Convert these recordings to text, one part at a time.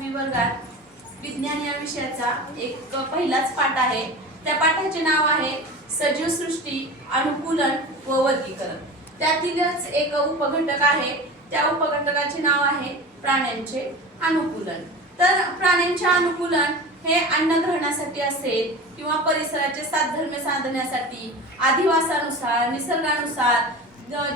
5वी वर्गात विज्ञान या विषयाचा एक पहिलाच पाठ आहे। त्या पाठाचे नाव आहे सजीव सृष्टी, अनुकूलन व वर्गीकरण। त्यातीलच एक उपघटक आहे, त्या उपघटकाचे नाव आहे प्राण्यांचे अनुकूलन। तर प्राण्यांचे अनुकूलन हे अन्न ग्रहणासाठी असेल किंवा परिसराचे साधर्म्य साधण्यासाठी, अधिवासानुसार, निसर्गानुसार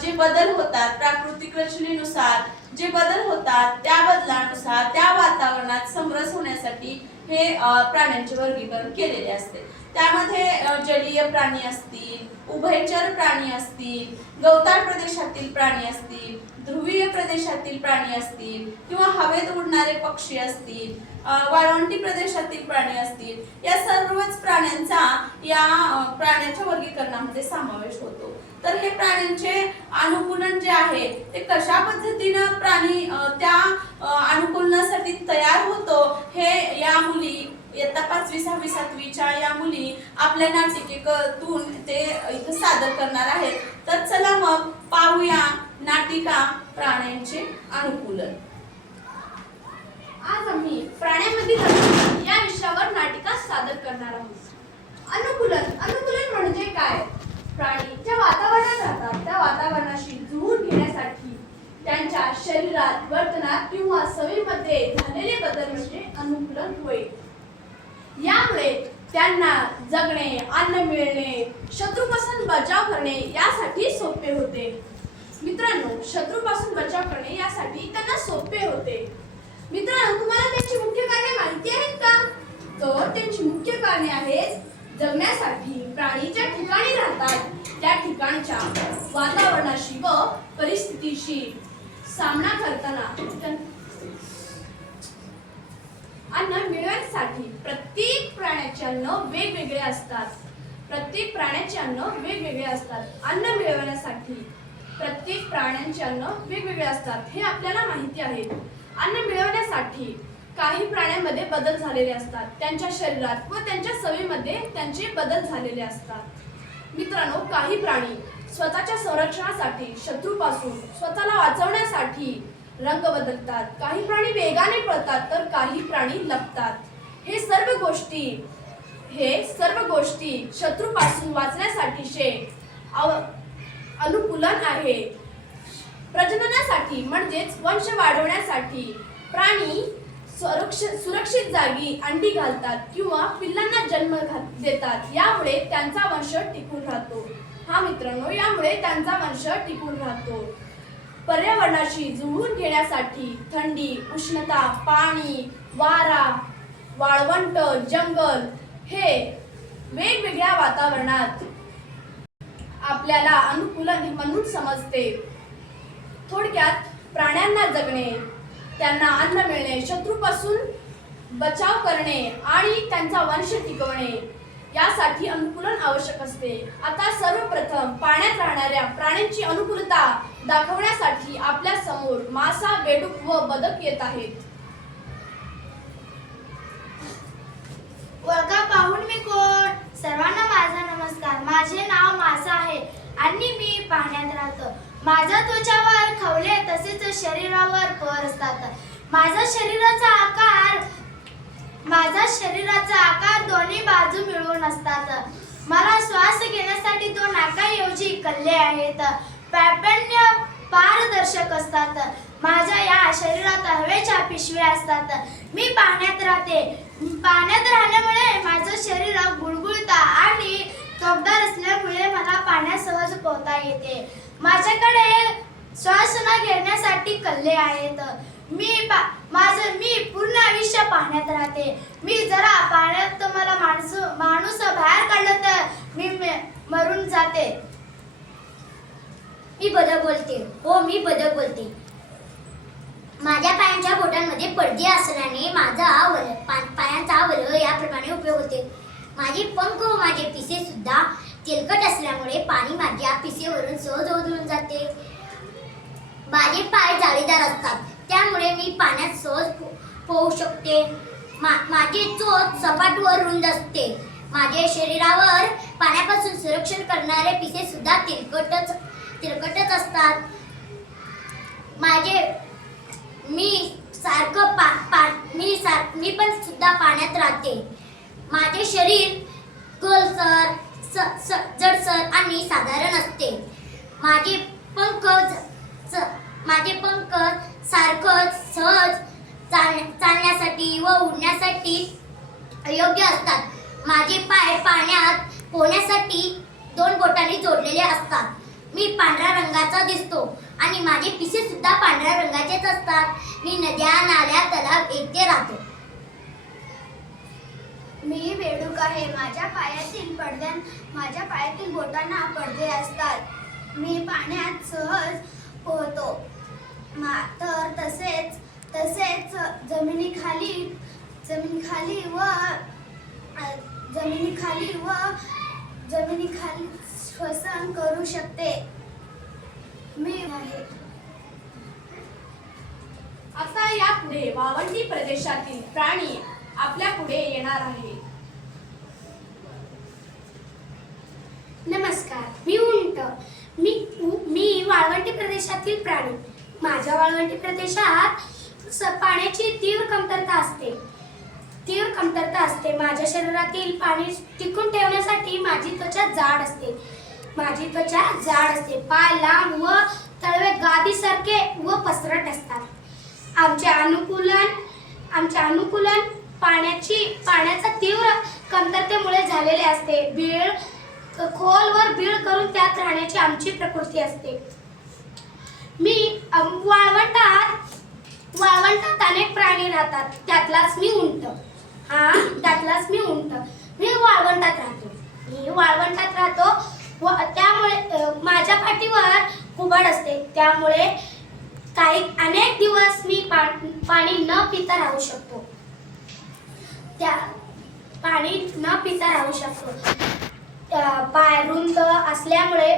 जे बदल होतात, प्राकृतिक रचनेनुसार जे बदल होतात, त्या बदलानुसार त्या वातावरणात समरस होण्यासाठी हे प्राण्यांचे वर्गीकरण केलेले असते। त्यामध्ये जलीय प्राणी असतील, उभयचर प्राणी असतील, गवताळ प्रदेशातील प्राणी असतील, ध्रुवीय प्रदेशातील प्राणी असतील किंवा हवेत उडणारे पक्षी असतील, वाळवंटी प्रदेशातील प्राणी असतील, या सर्वच प्राण्यांचा या प्राण्यांच्या वर्गीकरणामध्ये समावेश होतो। तर हे प्राण्यांचे अनुकूलन जे आहे ते कशा पद्धतीने प्राणी त्या अनुकूलनासाठी तयार होतो हे या मुली इयत्ता 5वी 6वी 7वीच्या या मुली आपल्या नाटिकेतून ते इथे सादर करणार आहेत। तर चला मग पाहूया नाटिका प्राण्यांचे अनुकूलन। आज आम्ही प्राण्यांमधील अनुकूलन या विषयावर नाटिका सादर करणार आहोत। अनुकूलन म्हणजे काय? प्राणी ज्या वातावरणात राहतात त्या वातावरणाशी जुळवून घेण्यासाठी त्यांच्या शरीरात, वर्तनात किंवा सवयीमध्ये झालेले बदल म्हणजे अनुकूलन होय। यामुळे त्यांना जगणे, अन्न मिळणे, शत्रूपासून बचाव करणे यासाठी सोपे होते। मित्रांनो, शत्रूपासून बचाव करणे यासाठी त्यांना सोपे होते। मित्रांनो, तुम्हाला त्यांची मुख्य कारणे माहिती आहेत का? तर त्यांची मुख्य कारणे आहेत जगण्यासाठी प्राणी ज्या ठिकाणी राहतात त्या ठिकाणच्या वातावरणाशी व परिस्थितीशी सामना करताना अन्न मिळवण्यासाठी प्रत्येक प्राण्याचे अन्न वेगवेगळे असतात। अन्न मिळवण्यासाठी प्रत्येक प्राण्यांचे अन्न वेगवेगळे असतात हे आपल्याला माहिती आहे। अन्न मिळवण्यासाठी काही प्राण्यांमध्ये बदल झालेले असतात, त्यांच्या शरीरात व त्यांच्या सवयीमध्ये त्यांचे बदल झालेले असतात। मित्रांनो, काही प्राणी स्वतःच्या संरक्षणासाठी, शत्रूपासून स्वतःला वाचवण्यासाठी रंग बदलतात, काही प्राणी वेगाने पळतात तर काही प्राणी लपतात। हे सर्व गोष्टी शत्रूपासून वाचण्यासाठीचे अनुकूलन आहे। प्रजननासाठी म्हणजेच वंश वाढवण्यासाठी प्राणी सुरक्षित जागी अंडी घालतात किंवा पिल्लांना जन्म देतात। यामुळे त्यांचा वंश टिकून राहतो। मित्रांनो, यामुळे त्यांचा वंश टिकून राहतो। पर्यावरणाशी जुळवून घेण्यासाठी थंडी, उष्णता, पाणी, वारा, वाळवंट, जंगल हे वेगवेगळ्या वातावरणात आपल्याला अनुकूलन म्हणून समजते। थोडक्यात, प्राण्यांना जगणे, त्यांना अन्न मिळणे, शत्रूपासून बचाव करणे आणि त्यांचा वंश टिकवणे यासाठी अनुकूलन आवश्यक असते। आता सर्वप्रथम पाण्यात राहणाऱ्या प्राण्यांची अनुकूलता दाखवण्यासाठी आपल्या समोर मासा, बेडूक व बदक येत आहेत। ओळखा पाहून मी कोण? सर्वांना माझा नमस्कार। माझे नाव मासा आहे आणि मी पाण्यात राहतो। माझ्या त्वचावर खवले तसेच शरीरावर पर असतात। माझा शरीराचा आकार दोन्ही बाजू मिळून असतात। मला श्वास घेण्यासाठी 2 नाकाऐवजी कल्ले आहेत। पापण्य पारदर्शक असतात। माझ्या या शरीरात हवेच्या पिशव्या असतात। मी पाण्यात राहते। पाण्यात राहण्यामुळे माझं शरीर गुळगुळतं आणि टोकदार असल्यामुळे मला पाण्यात सहज पोहता येते। माझ्याकडे श्वास न घेण्यासाठी कल्ले आहेत। मी पूर्ण आयुष्य पाण्यात राहते। मी जरा पाण्यात मला माणूस बाहेर काढलं तर मी मरून जाते। मी बदक बोलते। माझ्या पायांच्या बोटांमध्ये पडदे असल्याने माझा पायांचा आवरण याप्रमाणे उपयोग होते। माझे पंख व माझे पिसे सुद्धा तेलकट असल्यामुळे पाणी माझ्या पिसेवरून सहज ओघळून जाते। माझे पाय जाळीदार असतात, त्यामुळे मी पाण्यात सहज पोहू शकते। माझे चोच सपाट व रुंद असते। माझ्या शरीरावर पाण्यापासून संरक्षण करणारे पिसे सुद्धा तेलकटच असतात। मी सारखं सुद्धा पाण्यात राहते. माझे शरीर खोलसर, जडसर आणि साधारण असते. माझे पंख सारखं सहज चालण्यासाठी व उडण्यासाठी योग्य असतात. माझे पाय पाण्यात पोहण्यासाठी 2 बोटांनी जोडलेले असतात. मी पांढऱ्या रंगाचा दिसतो आणि माझे पिसे सुद्धा पांढऱ्या रंगाचेच असतात. मी नद्या, नाल्या, तलाव येथे राहतो. मी बेडूक आहे. माझ्या पायातील बोटांना पडदे असतात. मी पाण्यात सहज पोहतो. तर तसेच जमिनीखाली श्वसन करू शकते. मी आहे. आता यापुढे वाळवंटी प्रदेशातील प्राणी आपल्या पुढे येणार आहे. नमस्कार, मी उंट. मी वाळवंटी प्रदेशातील प्राणी. माझ्या वाळवंटी प्रदेशात पाण्याची तीव्र कमतरता असते. माझ्या शरीरातील पाणी टिकून ठेवण्यासाठी माझी त्वचा जाड असते. पाय लांब व तळवे गादीसारखे व पसरट असतात. आमचे अनुकूलन पाण्याचा तीव्र कमतरतेमुळे झालेले असते. खोलवर बीळ करून त्यात राहण्याची आमची प्रकृती असते. मी वाळवंटात अनेक प्राणी राहतात. त्यातलाच मी उंट. मी वाळवंटात राहतो व त्यामुळे माझ्या पाठीवर कुबड असते. त्यामुळे अनेक दिवस मी पाणी न पिता राहू शकतो. पाय रुंद असल्यामुळे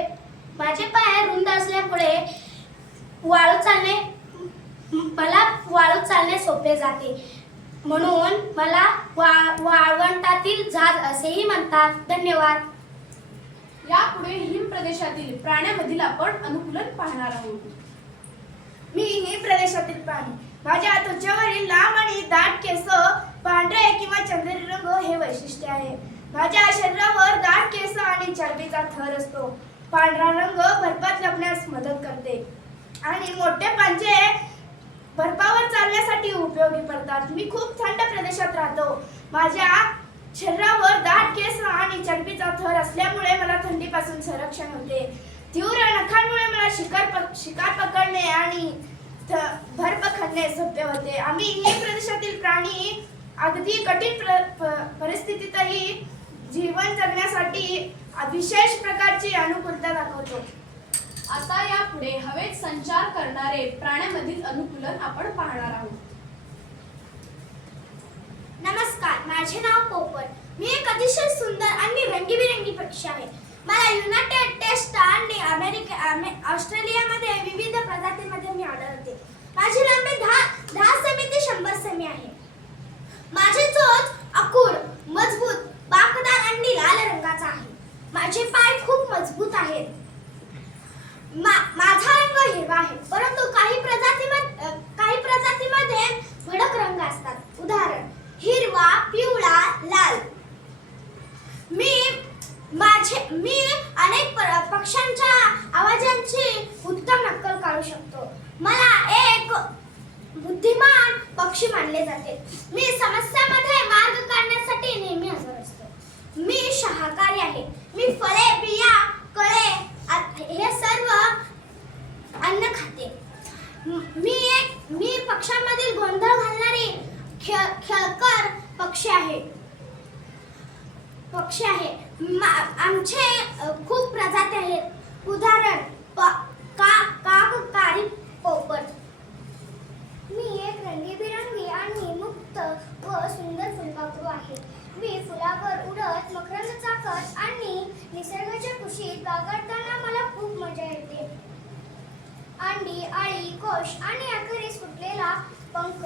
मला वाळू चालणे सोपे जाते. म्हणून मला वाळवंटातील झाज असेही म्हणतात. धन्यवाद. यापुढे हिम प्रदेशातील प्राण्यामधील आपण अनुकूलन पाहणार आहोत. मी हिम प्रदेशातील प्राणी. माझ्या त्वचेवरील लांब आणि दाट केस, पांढरे किंवा चंदेरी रंग हे वैशिष्ट्य आहे. माझ्या शरीरावर दाट केस आणि चरबीचा थर असतो. पांढरा रंग बर्फात लपण्यास मदत करते आणि मोठे पंजे बर्फावर चालण्यासाठी उपयोगी पडतात. मी खूप थंड प्रदेशात राहतो. माझ्या शरीरावर दाट केस आणि चरबीचा थर असल्यामुळे मला थंडीपासून संरक्षण होते. तीव्र नखांमुळे मला शिकार पकडणे आणि बर्फ खाणे सोपे होते. आम्ही हिम प्रदेशातील प्राणी अगदी कठीण परिस्थितीतही जीवन जगण्यासाठी विशेष प्रकारची अनुकूलता दाखवतो. आता यापुढे हवेत संचार करणारे प्राण्यामधील अनुकूलन आपण पाहणार आहोत. नमस्कार, माझे नाव पोपट. मी एक अतिशय सुंदर आणि रंगीबिरंगी पक्षी आहे. मला युनायटेड स्टेट्स आणि ऑस्ट्रेलियामध्ये विविध प्रजातींमध्ये मी आढळते. माझी लांबी 10 सेमी ते 100 सेमी आहे. माझे चोच आखूड, मजबूत, बाकदार आणि लाल रंगाचा आहे. माझे पाय खूप मजबूत आहेत. माझा रंग हिरवा आहे, परंतु काही प्रजातीमध्ये भडक रंग असतात. उदाहरण हिरवा, पिवळा, लाल. मी अनेक पक्ष्यांच्या आवाजांची उत्तम नक्कल काढू शकतो. मला एक बुद्धिमान पक्षी मानले जाते. मी समस्यामध्ये मार्ग काढण्यासाठी नेहमी हजर असतो. मी शाकाहारी आहे. मी फळे, बिया, कळे हे सर्व अन्न खाते. मी पक्ष्यांमधील गोंधळ घालणारी खेळकर पक्षी आहे. आमचे खूप प्रजाती आहेत. उदाहरण काक, काळी पोपट. मी एक रंगीबिरंगी आणि मुक्त व सुंदर फुलपाखरू आहे. मी फुलावर उडत, मकरंद चाकत आणि निसर्गाच्या कुशीत बागडताना मला खूप मजा येते. अंडी, आळी, कोश आणि अखेरीस फुटलेला पंख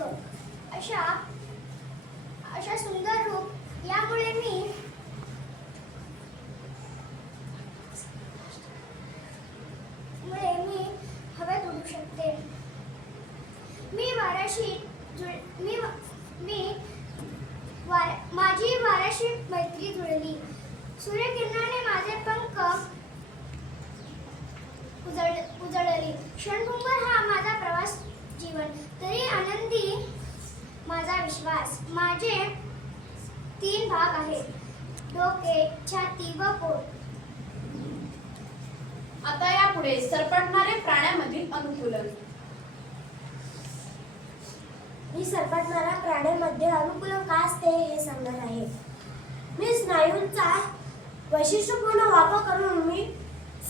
अशा सुंदर रूप यामुळे मी हवेत उडू शकते. मी माझी वाऱ्याशी मैत्री जुळली. सूर्यकिरणाने माझे पंख उजळली. क्षणभंगुर हा माझा प्रवास जीवन, तरी आनंदी माझा विश्वास. माझे 3 भाग आहेत: डोके, छाती व पोट. आता यापुढे सरपटणारे प्राण्यामधील अनुकूलन. मी सरपटणाऱ्या प्राण्यांमध्ये अनुकूलन का असते हे सांगणार आहे. मी स्नायूंचा वैशिष्ट्यपूर्ण वापर करून मी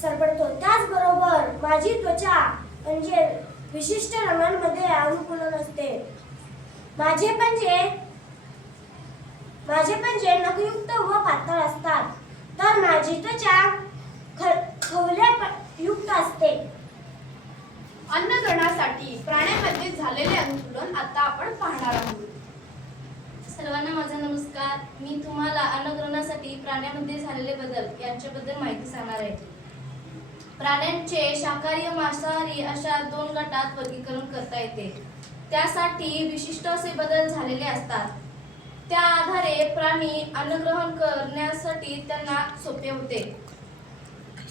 सरपटतो. त्याचबरोबर माझी त्वचा म्हणजे विशिष्ट रंगांमध्ये अनुकूलन असते. माझे पंजे नखयुक्त व पातळ असतात, तर माझी त्वचा खवल्यायुक्त असते. अन्नग्रहणासाठी प्राण्यामध्ये झालेले अनुकूलन आता आपण पाहणार आहोत. सर्वांना माझा नमस्कार. मी तुम्हाला अन्नग्रहणासाठी प्राण्यामध्ये झालेले बदल यांच्याबद्दल माहिती सांगणार आहे. प्राण्यांचे शाकाहारी व मांसाहारी अशा 2 गटात वर्गीकरण करता येते. त्यासाठी विशिष्ट असे बदल झालेले असतात. त्या आधारे प्राणी अन्नग्रहण करण्यासाठी त्यांना सोपे होते.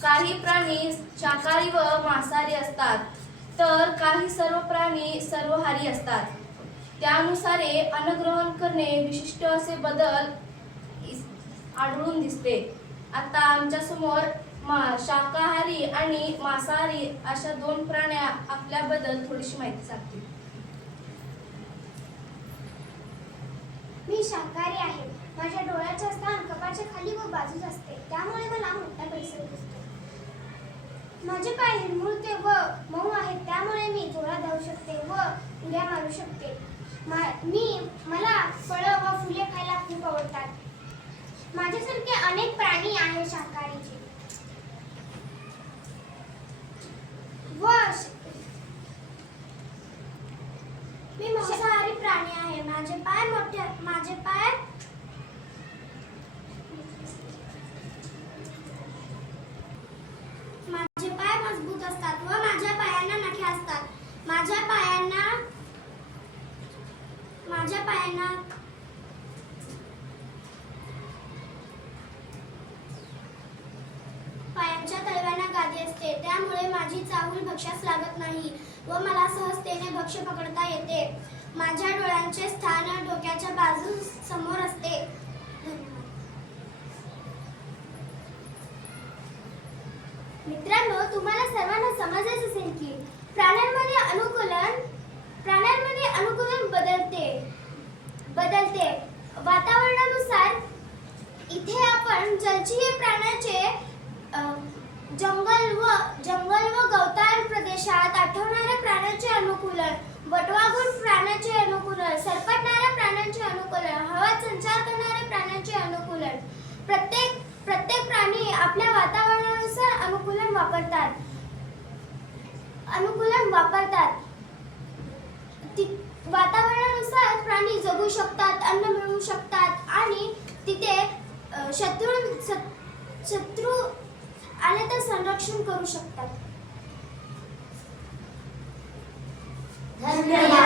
काही प्राणी शाकाहारी व मांसाहारी असतात, तर काही सर्व प्राणी सर्वहारी असतात. त्यानुसार अन्नग्रहण करणे विशिष्ट असे बदल आढळून दिसते. आता आमच्या समोर शाकाहारी आणि मांसाहारी अशा 2 प्राण्या आपल्याबद्दल थोडीशी माहिती सांगतील. मी शाकाहारी आहे. माझ्या डोळ्याचे स्थान कपाळाच्या खाली व बाजूस असते, त्यामुळे मला मोठा परिसर दिसतो. माझे पाय हिरमुळते व मऊ आहेत, त्यामुळे मी जोरात धावू शकते व उड्या मारू शकते. मला फळं व फुले खायला खूप आवडतात. माझ्यासारखे अनेक प्राणी आहेत शाकाहारीचे. मी मांसाहारी प्राणी आहे. माझे पाय मजबूत असतात व माझ्या पायांना नखे असतात. माझ्या पायांच्या तळव्यांना गादी असते, त्यामुळे माझी चाहूल भक्ष्यास लागत नाही व मला सहजतेने भक्ष्य पकडता येते. माझ्या डोळ्यांचे स्थान डोक्याच्या बाजू समोर असते. मित्रांनो, तुम्हाला सर्वांना समजलेच असेल की प्राण्यांमध्ये अनुकूलन बदलते वातावरणानुसार. इथे आपण जलचर प्राण्याचे जंगल व गवताळ प्रदेशात आढळणाऱ्या प्राण्याचे अनुकूलन, वटवाघूळ प्राण्याचे अनुकूलन, सरपटणाऱ्या प्राण्यांचे अनुकूलन, हवेत संचार करणाऱ्या प्राण्यांचे अनुकूलन. प्रत्येक प्राणी आपल्या वातावरणानुसार अनुकूलन वापरतात. वातावरणानुसार प्राणी जगू शकतात, अन्न मिळवू शकतात आणि तिथे शत्रू आले तर संरक्षण करू शकतात. धन्यवाद.